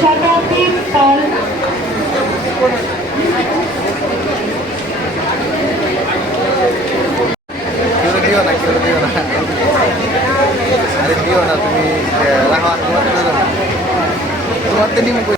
শতাব্দীর পাল দিও না তুমি রাখো তোমার তোমার তো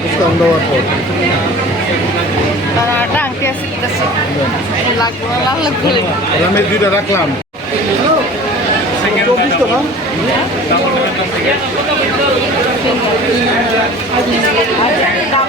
ডিসকাউন্ট দেওয়ার পর। আমি দুইটা রাখলাম। চব্বিশ তো না দাম